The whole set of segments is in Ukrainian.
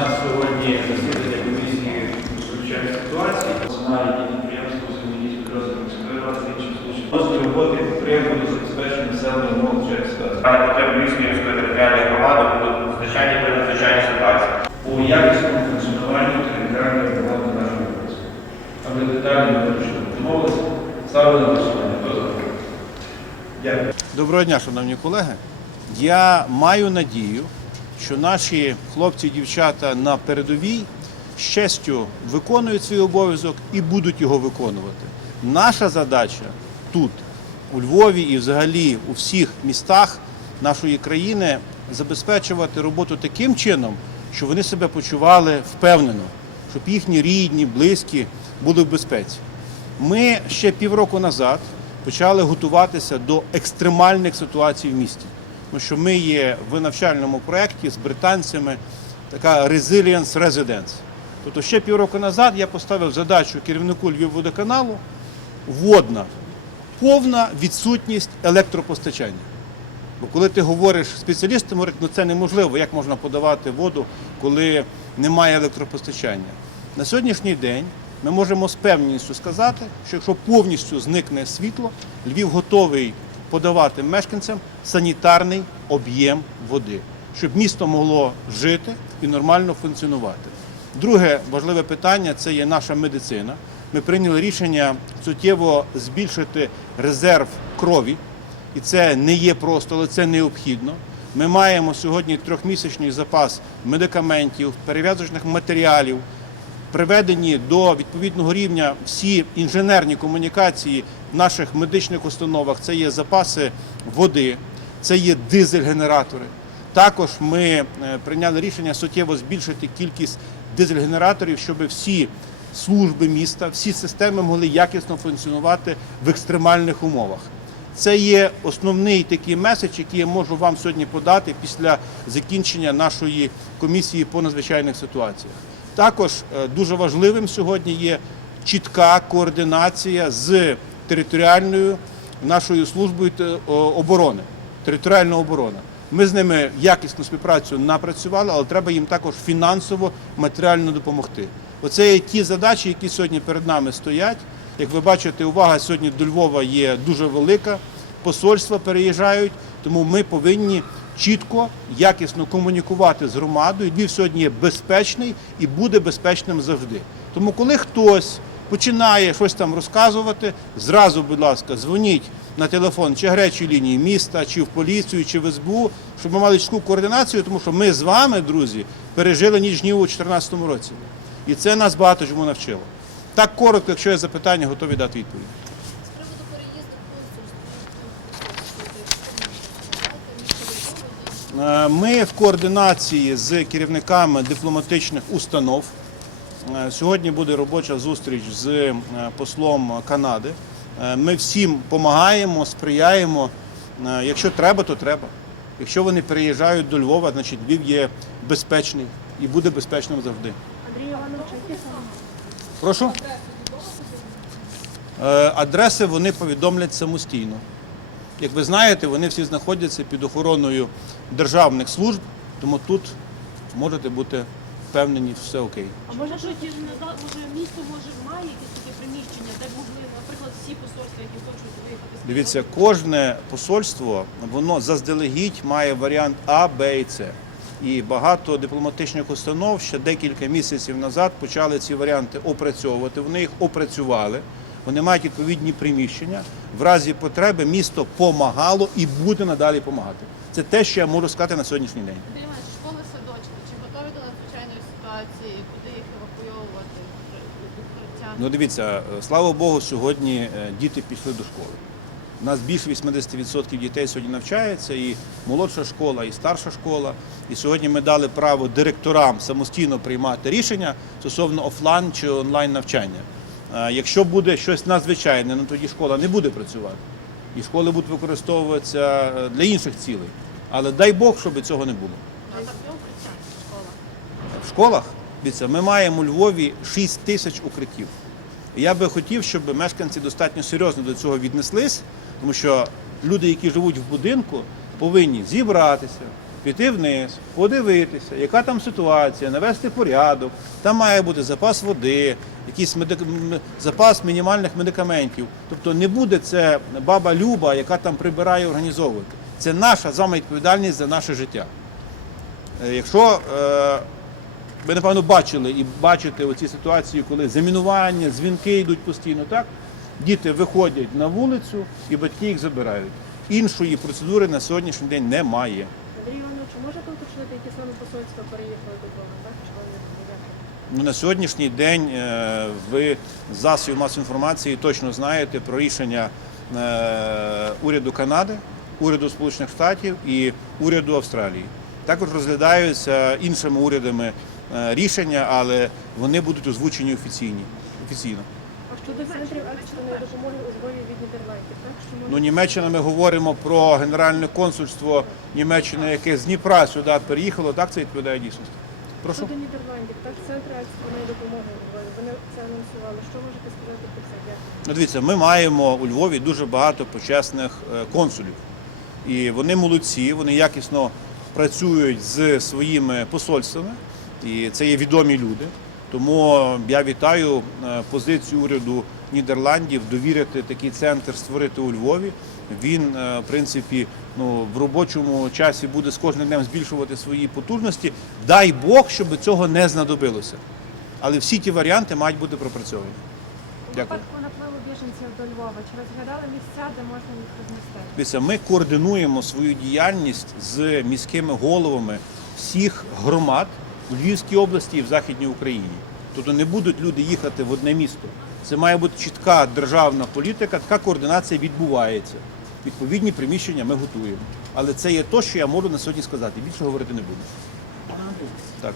нас сьогодні засідання комісії з звичайних ситуацій. Національні підприємства взаємодії з підрозділами міської ради інших случаях. Розвиток роботи підприємства до забезпечення населення звичайних ситуацій. Саме потреб міської територіальної громади будуть звичайні при надзвичайній ситуації. У якісному функціонуванні територіальної громади нашої області. Аби детально вирішили домовилися, ставили на голосування. Хто за? Дякую. Доброго дня, шановні колеги. Я маю надію, що наші хлопці і дівчата на передовій з честю виконують свій обов'язок і будуть його виконувати. Наша задача тут, у Львові і взагалі у всіх містах нашої країни забезпечувати роботу таким чином, щоб вони себе почували впевнено, щоб їхні рідні, близькі були в безпеці. Ми ще півроку назад почали готуватися до екстремальних ситуацій в місті. Тому що ми є в навчальному проєкті з британцями така Resilience Residence. Тобто ще півроку назад я поставив задачу керівнику Львівводоканалу водна, повна відсутність електропостачання. Бо коли ти говориш спеціалістам, говорять, ну це неможливо, як можна подавати воду, коли немає електропостачання. На сьогоднішній день ми можемо з певністю сказати, що якщо повністю зникне світло, Львів готовий подавати мешканцям санітарний об'єм води, щоб місто могло жити і нормально функціонувати. Друге важливе питання це є наша медицина. Ми прийняли рішення суттєво збільшити резерв крові. І це не є просто, але це необхідно. Ми маємо сьогодні трьохмісячний запас медикаментів, перев'язочних матеріалів, приведені до відповідного рівня всі інженерні комунікації в наших медичних установах. Це є запаси води, це є дизель-генератори. Також ми е, прийняли рішення суттєво збільшити кількість дизель-генераторів, щоб всі служби міста, всі системи могли якісно функціонувати в екстремальних умовах. Це є основний такий меседж, який я можу вам сьогодні подати після закінчення нашої комісії по надзвичайних ситуаціях. Також е, дуже важливим сьогодні є чітка координація з територіальною нашою службою те- оборони, територіальна оборона. Ми з ними якісну співпрацю напрацювали, але треба їм також фінансово, матеріально допомогти. Оце є ті задачі, які сьогодні перед нами стоять. Як ви бачите, увага сьогодні до Львова є дуже велика. Посольства переїжджають, тому ми повинні чітко, якісно комунікувати з громадою. Львів сьогодні є безпечний і буде безпечним завжди. Тому, коли хтось починає щось там розказувати, зразу, будь ласка, дзвоніть на телефон чи гарячої лінії міста, чи в поліцію, чи в СБУ, щоб ми мали чітку координацію, тому що ми з вами, друзі, пережили ніч у 2014 році. І це нас багато чому навчило. Так коротко, якщо є запитання, готові дати відповідь. З приводу переїзду консульств. Е, Ми в координації з керівниками дипломатичних установ. Е, Сьогодні буде робоча зустріч з е, послом Канади. Е, Ми всім допомагаємо, сприяємо. Е, Якщо треба, то треба. Якщо вони переїжджають до Львова, значить Львів є безпечний і буде безпечним завжди. Андрій Іванович. Прошу. Е, Адреси вони повідомлять самостійно. Як ви знаєте, вони всі знаходяться під охороною державних служб, тому тут можете бути впевнені, все окей. А може ж ті ж не да- може місто може має якісь такі приміщення, де могли, наприклад, всі посольства, які хочуть виїхати з Дивіться, кожне посольство воно заздалегідь має варіант А, Б і С. І багато дипломатичних установ ще декілька місяців назад почали ці варіанти опрацьовувати. Вони їх опрацювали. Вони мають відповідні приміщення. В разі потреби місто помагало і буде надалі допомагати. Це те, що я можу сказати на сьогоднішній день. Іванович, школи, садочки, чи готові до надзвичайної ситуації, куди їх евакуйовувати. Ну дивіться, слава Богу, сьогодні е, діти пішли до школи. У нас більше 80% дітей сьогодні навчається, і молодша школа, і старша школа. І сьогодні ми дали право директорам самостійно приймати рішення стосовно офлайн чи онлайн навчання. Е, Якщо буде щось надзвичайне, ну тоді школа не буде працювати. І школи будуть використовуватися е, для інших цілей. Але дай Бог, щоб цього не було. А в школах? Дивіться, ми маємо у Львові 6 тисяч укриттів. Я би хотів, щоб мешканці достатньо серйозно до цього віднеслись, тому що люди, які живуть в будинку, повинні зібратися, піти вниз, подивитися, яка там ситуація, навести порядок. Там має бути запас води, якийсь медик... запас мінімальних медикаментів. Тобто не буде це баба Люба, яка там прибирає організовувати. Це наша з вами відповідальність за наше життя. Е, Якщо е, ви, напевно, бачили і бачите оці ситуації, коли замінування, дзвінки йдуть постійно, так? Діти виходять на вулицю і батьки їх забирають. Іншої процедури на сьогоднішній день немає. Андрій Іванович, можете уточнити, які саме посольства переїхали до того? Так? Ну, на сьогоднішній день е, ви засобів масової інформації точно знаєте про рішення е, уряду Канади, уряду Сполучених Штатів і уряду Австралії. Також розглядаються іншими урядами е, рішення, але вони будуть озвучені офіційні, офіційно. Щодо центрів екстреної допомоги у Львові від Нідерландів, так? Що Ну. Німеччина ми говоримо про генеральне консульство Німеччини, яке з Дніпра сюди переїхало. Так це відповідає дійсності. Прошу. Щодо Нідерландів, так, центри екстреної допомоги у Львові, вони це анонсували. Що можете сказати про це? Дякую. Ну, дивіться, ми маємо у Львові дуже багато почесних е, консулів. І вони молодці, вони якісно працюють з своїми посольствами, і це є відомі люди. Тому я вітаю е, позицію уряду Нідерландів довірити такий центр створити у Львові. Він, е, в принципі, ну, в робочому часі буде з кожним днем збільшувати свої потужності. Дай Бог, щоб цього не знадобилося. Але всі ті варіанти мають бути пропрацьовані. У Дякую. випадку напливу біженців до Львова, чи розглядали місця, де можна їх розмістити? Дивіться, ми координуємо свою діяльність з міськими головами всіх громад у Львівській області і в Західній Україні. Тобто не будуть люди їхати в одне місто. Це має бути чітка державна політика, така координація відбувається. Відповідні приміщення ми готуємо. Але це є те, що я можу на сьогодні сказати. Більше говорити не буду. Пане Андрій, Так.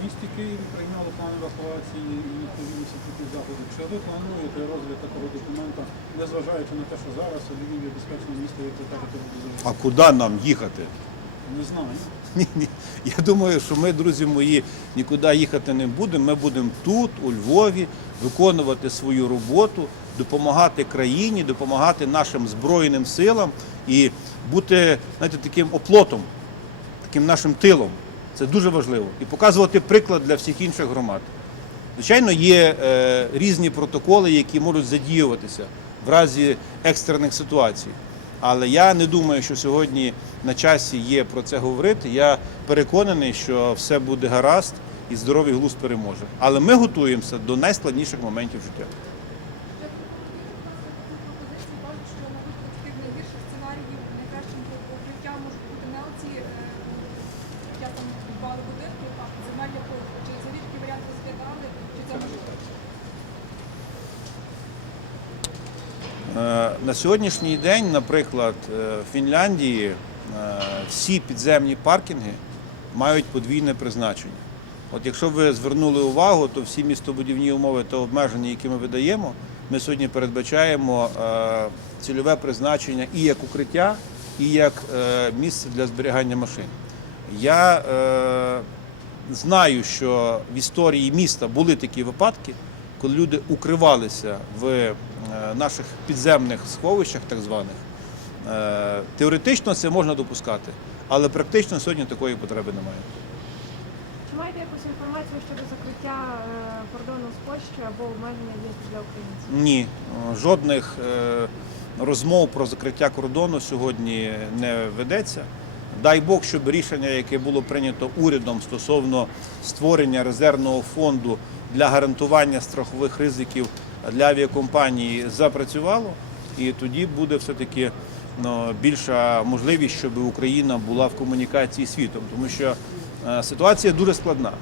в місті Києві прийняли план евакуації і відповідності таких заходів. Чи ви плануєте розгляд такого документа, незважаючи на те, що зараз Львів є безпечним місто, як ви кажете, буде? А куди нам їхати? Не знаю. Я думаю, що ми, друзі мої, нікуди їхати не будемо. Ми будемо тут, у Львові, виконувати свою роботу, допомагати країні, допомагати нашим збройним силам і бути знаєте, таким оплотом, таким нашим тилом. Це дуже важливо. І показувати приклад для всіх інших громад. Звичайно, є е, різні протоколи, які можуть задіюватися в разі екстрених ситуацій. Але я не думаю, що сьогодні на часі є про це говорити. Я переконаний, що все буде гаразд і здоровий глузд переможе. Але ми готуємося до найскладніших моментів життя. пропозиції кажуть, що, мабуть, з таких найгірших сценаріїв найкращим укриттям можуть бути не оці е, я там підвали будинку, а земельні площі. Чи це рідкі варіант розглядали, чи це можливо? Е, На сьогоднішній день, наприклад, е, в Фінляндії е, всі підземні паркінги мають подвійне призначення. От якщо ви звернули увагу, то всі містобудівні умови та обмеження, які ми видаємо, ми сьогодні передбачаємо е, цільове призначення і як укриття, і як місце для зберігання машин. Я знаю, що в історії міста були такі випадки, коли люди укривалися в е, наших підземних сховищах, так званих. Е, Теоретично це можна допускати, але практично сьогодні такої потреби немає. Чи маєте якусь інформацію щодо закриття е, кордону з Польщею або обмеження в'їзду для українців? Ні, жодних розмов про закриття кордону сьогодні не ведеться. Дай Бог, щоб рішення, яке було прийнято урядом стосовно створення резервного фонду для гарантування страхових ризиків для авіакомпанії запрацювало, і тоді буде все-таки ну, більша можливість, щоб Україна була в комунікації з світом, тому що е, ситуація дуже складна.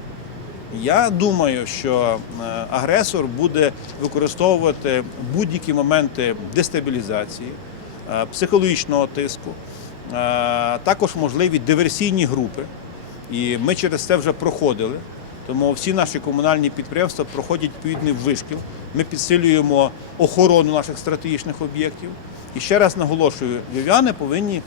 Я думаю, що е, агресор буде використовувати будь-які моменти дестабілізації, е, психологічного тиску, також можливі диверсійні групи. І ми через це вже проходили. Тому всі наші комунальні підприємства проходять відповідний вишкіл. Ми підсилюємо охорону наших стратегічних об'єктів. І ще раз наголошую, львів'яни повинні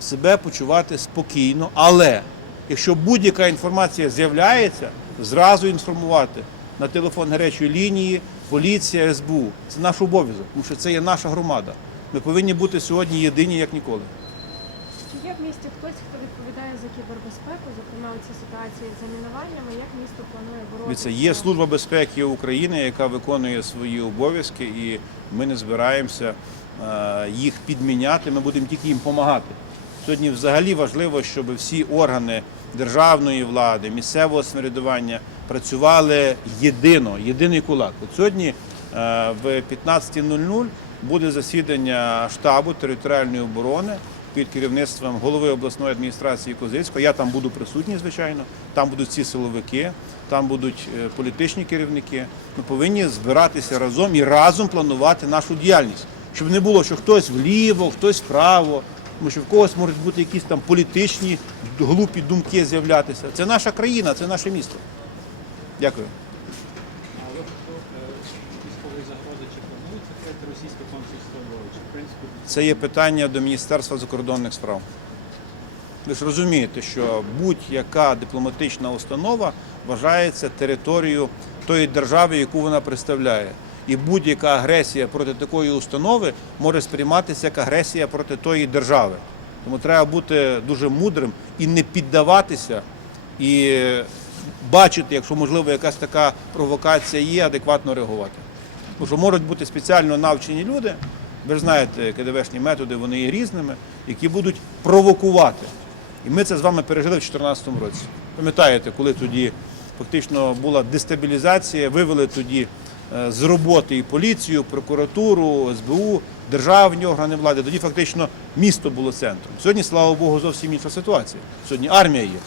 себе почувати спокійно, але якщо будь-яка інформація з'являється, зразу інформувати на телефон гарячої лінії, поліція, СБУ. Це наш обов'язок, тому що це є наша громада. Ми повинні бути сьогодні єдині як ніколи. Чи є в місті хтось, хто відповідає за кібербезпеку, зокрема у цій ситуації з замінуваннями? Як місто планує боротися? Є Служба безпеки України, яка виконує свої обов'язки, і ми не збираємося е, їх підміняти. Ми будемо тільки їм допомагати. Сьогодні взагалі важливо, щоб всі органи державної влади, місцевого самоврядування працювали єдино, єдиний кулак. От сьогодні е, в 15.00 буде засідання штабу територіальної оборони під керівництвом голови обласної адміністрації Козицького. Я там буду присутній, звичайно. Там будуть всі силовики, там будуть е, політичні керівники. Ми повинні збиратися разом і разом планувати нашу діяльність, щоб не було, що хтось вліво, хтось вправо. Тому що в когось можуть бути якісь там політичні глупі думки з'являтися. Це наша країна, це наше місто. Дякую. А ви хто е, військової загрози чи планується відкрити російське консульство Чи в принципі Це є питання до Міністерства закордонних справ. Ви ж розумієте, що будь-яка дипломатична установа вважається територією тої держави, яку вона представляє. І будь-яка агресія проти такої установи може сприйматися як агресія проти тої держави. Тому треба бути дуже мудрим і не піддаватися, і бачити, якщо можливо якась така провокація є, адекватно реагувати. Тому що можуть бути спеціально навчені люди, ви ж знаєте, КДВшні методи, вони є різними, які будуть провокувати. І ми це з вами пережили в 2014 році. Пам'ятаєте, коли тоді фактично була дестабілізація, вивели тоді е, з роботи і поліцію, прокуратуру, СБУ, державні органи влади. Тоді фактично місто було центром. Сьогодні, слава Богу, зовсім інша ситуація. Сьогодні армія є.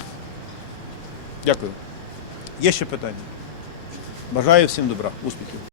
Дякую. Є ще питання? Бажаю всім добра, успіхів.